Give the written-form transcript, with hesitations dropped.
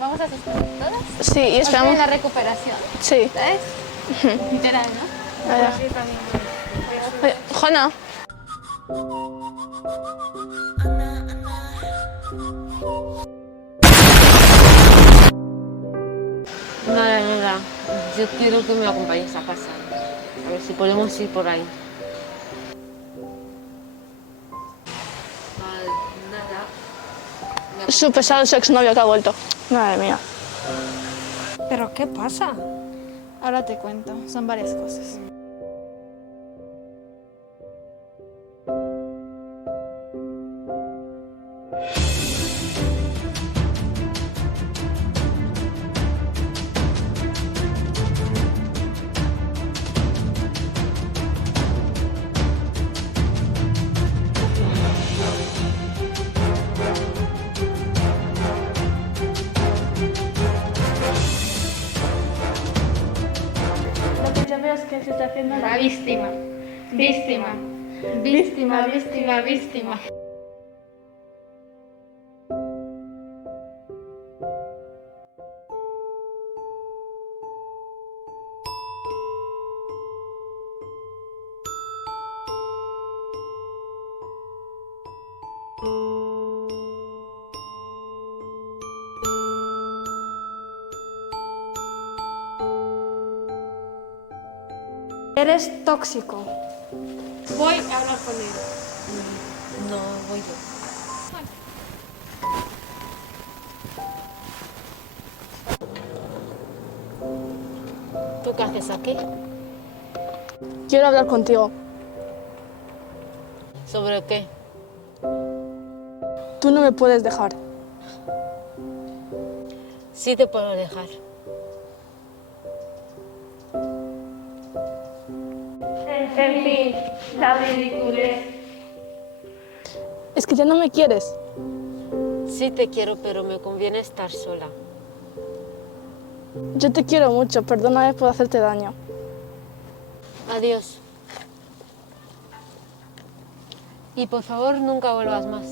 Vamos a asistir todas. Sí, y esperamos. En la recuperación. Sí. ¿Sabes? Literal, ¿no? Ahora. Oye, Juana. Nada, yo quiero que me acompañes a casa. A ver si podemos ir por ahí. Nada. Su pesado su exnovio que ha vuelto. Madre mía. ¿Pero qué pasa? Ahora te cuento. Son varias cosas. Lo que yo veo es que se está haciendo la víctima. Víctima. Víctima, víctima, víctima. Eres tóxico. Voy a hablar con él. No, voy yo. ¿Tú qué haces aquí? Quiero hablar contigo. ¿Sobre qué? Tú no me puedes dejar. Sí te puedo dejar. En fin, la ridiculez. Es que ya no me quieres. Sí te quiero, pero me conviene estar sola. Yo te quiero mucho, perdóname por hacerte daño. Adiós. Y por favor, nunca vuelvas más.